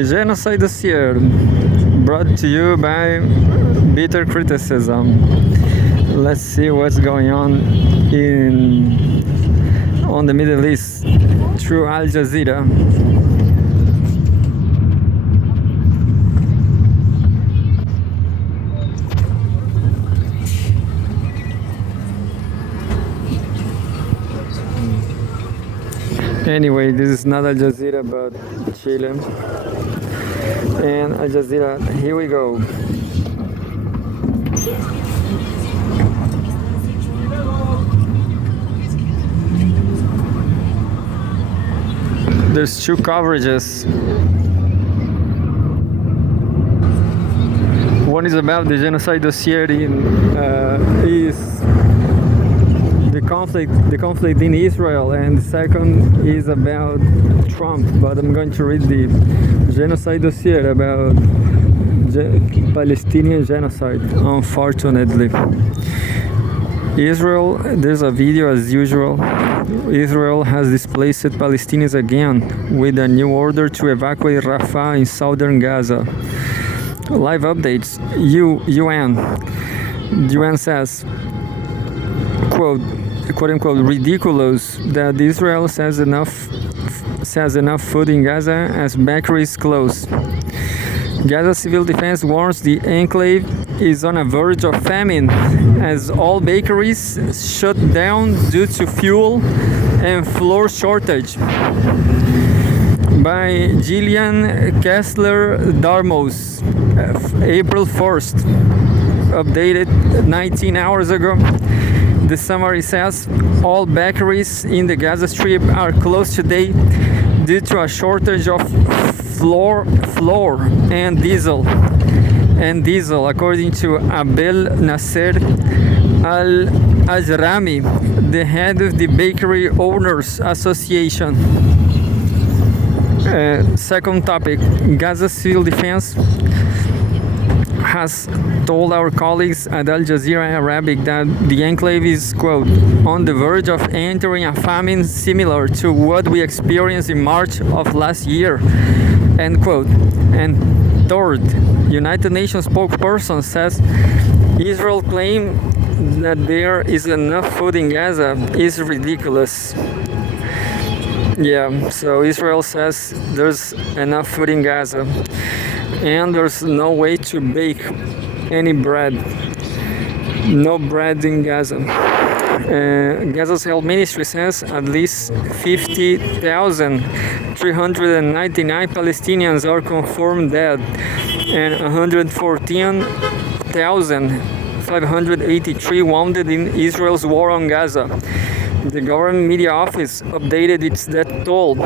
The Genocide Dossier, brought to you by Bitter Criticism. Let's see what's going on the Middle East through Al Jazeera. Anyway, this is not Al Jazeera but Chile. And Al Jazeera, here we go. There's two coverages. One is about the Genocide Dossier is the conflict in Israel, and the second is about Trump. But I'm going to read the Genocide Dossier about Palestinian genocide, unfortunately. Israel, there's a video as usual. Israel has displaced Palestinians again with a new order to evacuate Rafah in southern Gaza. Live updates. UN says, quote unquote, ridiculous that Israel says enough food in Gaza as bakeries close. Gaza Civil Defense warns the enclave is on a verge of famine as all bakeries shut down due to fuel and flour shortage. By Gillian Kessler Darmos, April 1st, updated 19 hours ago. The summary says all bakeries in the Gaza Strip are closed today due to a shortage of flour and diesel, according to Abel Nasser Al-Ajrami, the head of the Bakery Owners Association. Second topic, Gaza Civil Defense has told our colleagues at Al Jazeera Arabic that the enclave is, quote, on the verge of entering a famine similar to what we experienced in March of last year, end quote. And third, United Nations spokesperson says Israel's claim that there is enough food in Gaza is ridiculous. Yeah, so Israel says there's enough food in Gaza and there's no way to bake any bread. No bread in Gaza. Gaza's health ministry says at least 50,399 Palestinians are confirmed dead and 114,583 wounded in Israel's war on Gaza. The government media office updated its death toll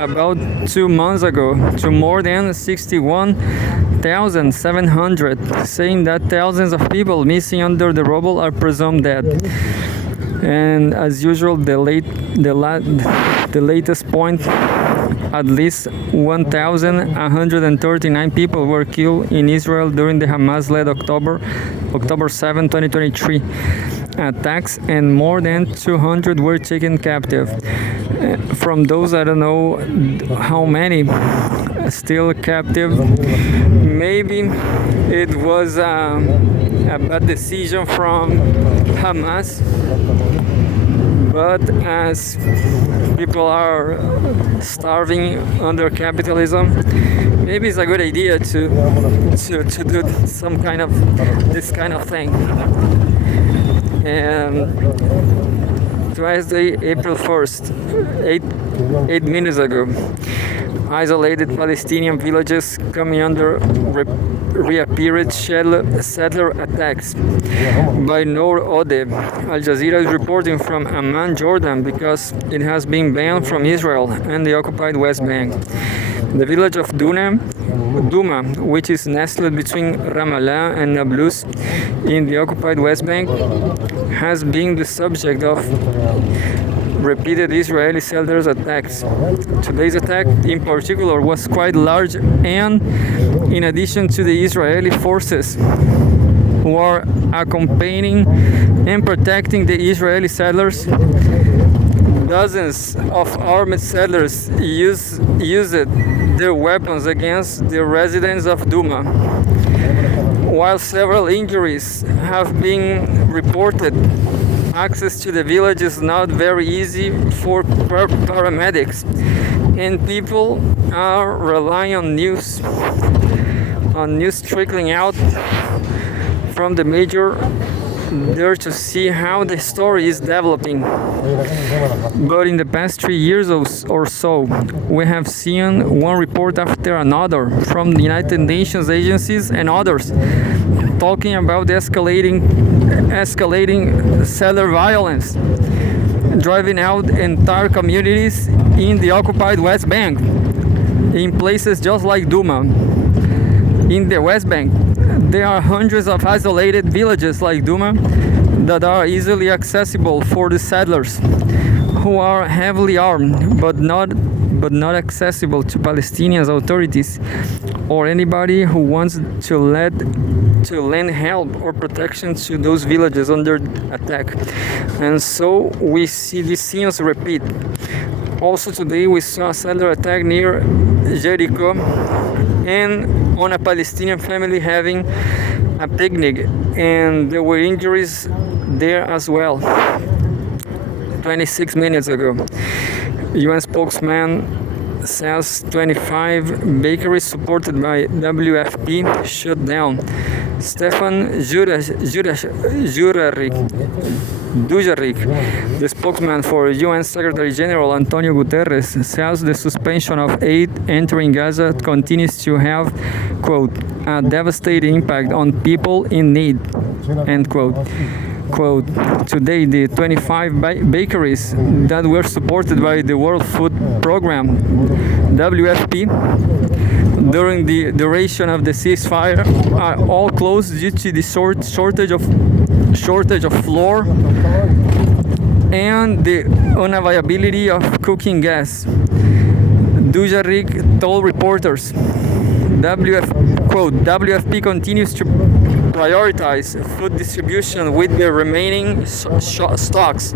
about 2 months ago to more than 61,700, saying that thousands of people missing under the rubble are presumed dead. And as usual, the latest point, at least 1,139 people were killed in Israel during the Hamas-led October 7, 2023 attacks, and more than 200 were taken captive. From those, I don't know how many still captive. Maybe it was a bad decision from Hamas, but as people are starving under capitalism, maybe it's a good idea to do this kind of thing. And Tuesday, April 1st, 8 minutes ago, isolated Palestinian villages coming under reappeared settler attacks by Noor Odeh. Al Jazeera is reporting from Amman, Jordan, because it has been banned from Israel and the occupied West Bank. The village of Duma, which is nestled between Ramallah and Nablus in the occupied West Bank, has been the subject of repeated Israeli settlers attacks. Today's attack in particular was quite large, and in addition to the Israeli forces who are accompanying and protecting the Israeli settlers, Dozens of armed settlers used their weapons against the residents of Duma. While several injuries have been reported, access to the village is not very easy for paramedics, and people are relying on news trickling out from the major there to see how the story is developing. But in the past 3 years or so, we have seen one report after another from the United Nations agencies and others talking about the escalating settler violence, driving out entire communities in the occupied West Bank, in places just like Duma. In the West Bank, there are hundreds of isolated villages like Duma that are easily accessible for the settlers, who are heavily armed but not accessible to Palestinian authorities or anybody who wants to lend help or protection to those villages under attack. And so we see these scenes repeat. Also today we saw a settler attack near Jericho and on a Palestinian family having a picnic, and there were injuries there as well. 26 minutes ago, UN spokesman says 25 bakeries supported by WFP shut down. Stefan Dujarric, the spokesman for UN Secretary General Antonio Guterres, says the suspension of aid entering Gaza continues to have, quote, a devastating impact on people in need, end quote. Quote, today the 25 bakeries that were supported by the World Food Program, WFP, during the duration of the ceasefire are all closed due to the shortage of flour and the unavailability of cooking gas. Dujarric told reporters, WFP continues to prioritize food distribution with the remaining stocks,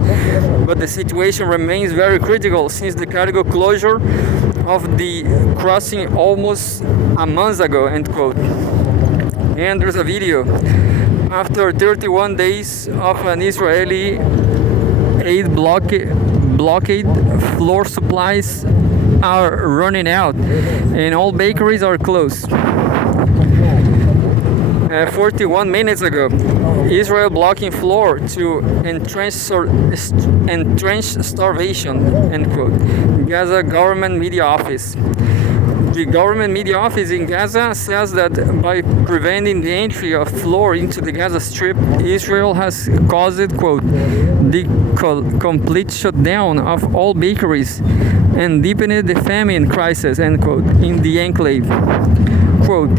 but the situation remains very critical since the cargo closure of the crossing almost a month ago, end quote. And there's a video. After 31 days of an Israeli aid blockade, flour supplies are running out and all bakeries are closed. 41 minutes ago, Israel blocking floor to entrench starvation, end quote. Gaza government media office. The government media office in Gaza says that by preventing the entry of flour into the Gaza Strip, Israel has caused, quote, the complete shutdown of all bakeries and deepened the famine crisis, end quote, in the enclave. Quote,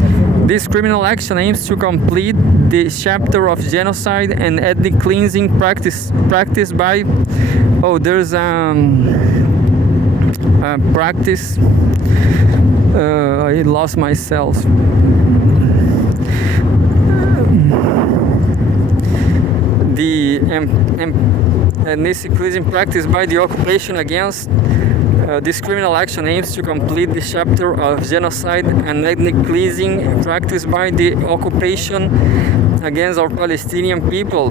this criminal action aims to complete the chapter of genocide and ethnic cleansing practiced by, there's a practice, I lost myself. The ethnic cleansing practice by the occupation against this criminal action aims to complete the chapter of genocide and ethnic cleansing practiced by the occupation against our Palestinian people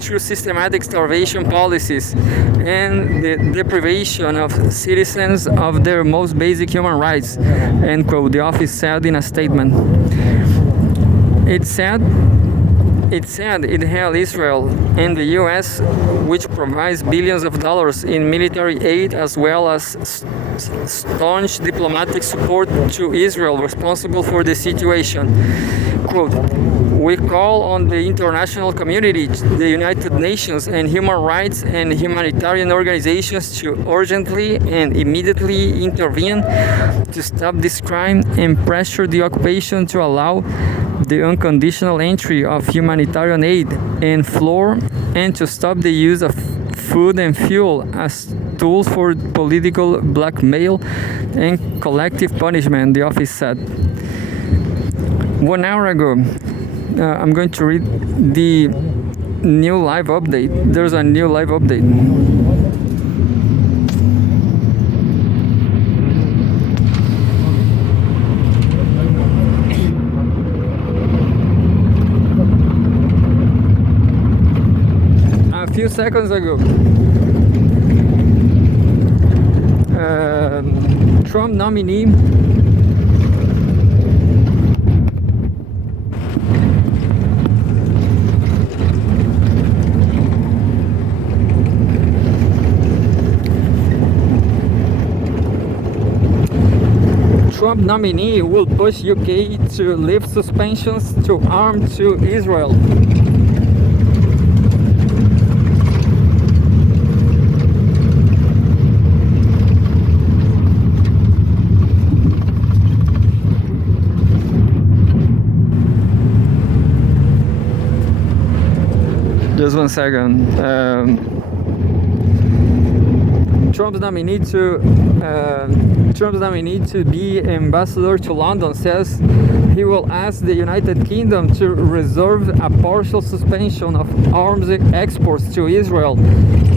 through systematic starvation policies and the deprivation of citizens of their most basic human rights, end quote, the office said in a statement. It said it held Israel and the US, which provides billions of dollars in military aid as well as staunch diplomatic support to Israel, responsible for the situation. Quote, we call on the international community, the United Nations, and human rights and humanitarian organizations to urgently and immediately intervene to stop this crime and pressure the occupation to allow the unconditional entry of humanitarian aid and flour, and to stop the use of food and fuel as tools for political blackmail and collective punishment, the office said. 1 hour ago, I'm going to read the New live update. There's a new live update. A few seconds ago, Trump nominee will push UK to lift suspensions to arms to Israel. Just one second. Trump's nominee to be ambassador to London says he will ask the United Kingdom to reserve a partial suspension of arms exports to Israel,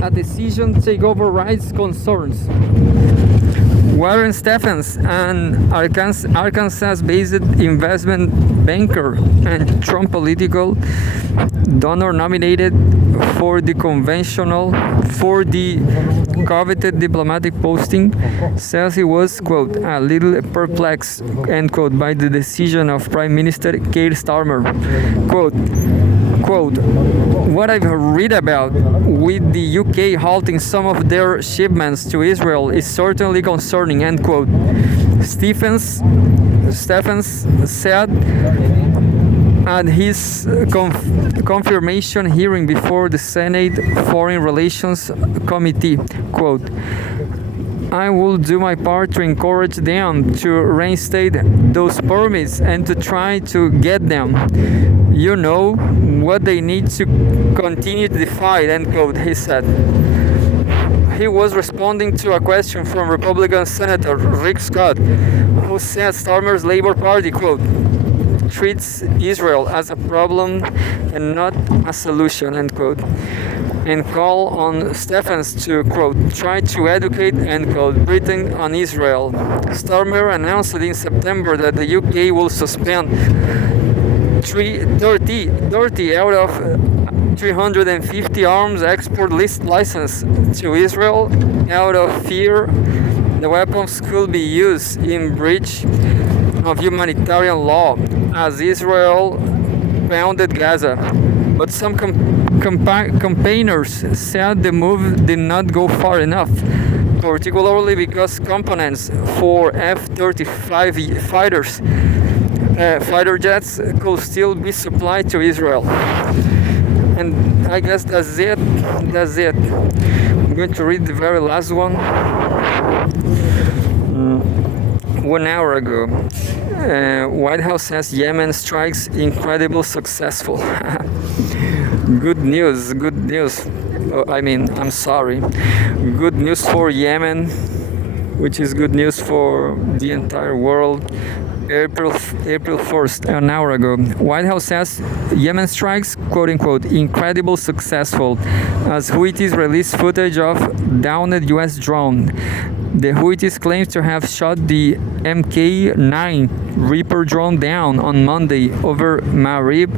a decision to take over rights concerns. Warren Stephens, an Arkansas-based investment banker and Trump political donor nominated for the coveted diplomatic posting, says he was, quote, a little perplexed, end quote, by the decision of Prime Minister Keir Starmer. Quote, what I've read about with the UK halting some of their shipments to Israel is certainly concerning, end quote. Stephens said at his confirmation hearing before the Senate Foreign Relations Committee, quote, I will do my part to encourage them to reinstate those permits and to try to get them. You know what they need to continue to fight, end quote, he said. He was responding to a question from Republican Senator Rick Scott, who said Starmer's Labor Party, quote, treats Israel as a problem and not a solution, end quote, and call on Stephens to, quote, try to educate, end quote, Britain on Israel. Starmer announced in September that the UK will suspend 30 out of 350 arms export license to Israel out of fear the weapons could be used in breach of humanitarian law as Israel pounded Gaza. But some campaigners said the move did not go far enough, particularly because components for F-35 fighter jets could still be supplied to Israel. And I guess that's it. I'm going to read the very last one. 1 hour ago, White House says Yemen strikes incredible successful. Good news. I'm sorry. Good news for Yemen, which is good news for the entire world. April 1st, an hour ago, White House says Yemen strikes, quote unquote, incredible successful as Houthis release footage of downed US drone. The Houthis claim to have shot the Mk9 Reaper drone down on Monday over Marib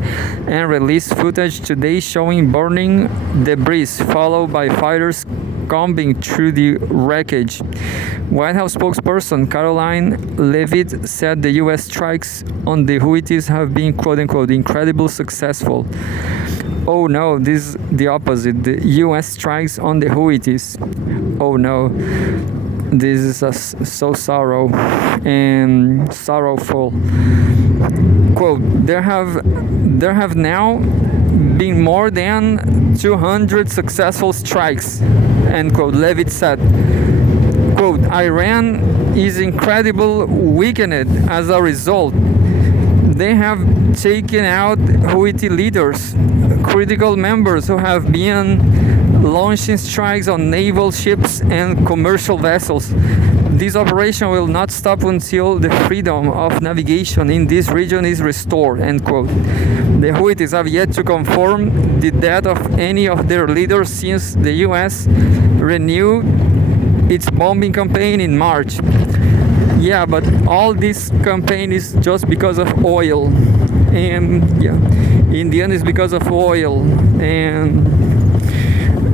and released footage today showing burning debris followed by fighters combing through the wreckage. White House spokesperson Caroline Leavitt said the U.S. strikes on the Houthis have been, quote-unquote, incredibly successful. Oh no, this is the opposite. The U.S. strikes on the Houthis. Oh no, this is so sorrowful. Quote, there have now been more than 200 successful strikes, end quote, Leavitt said. Quote, Iran is incredibly weakened as a result. They have taken out Houthi leaders, critical members who have been launching strikes on naval ships and commercial vessels. This operation will not stop until the freedom of navigation in this region is restored, end quote. The Houthis have yet to confirm the death of any of their leaders since the US renewed its bombing campaign in March. Yeah, but all this campaign is just because of oil. And yeah, in the end it's because of oil and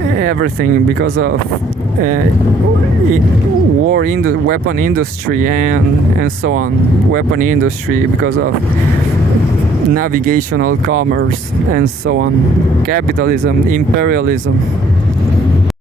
everything, because of weapon industry and so on. Weapon industry, because of navigational commerce and so on. Capitalism, imperialism.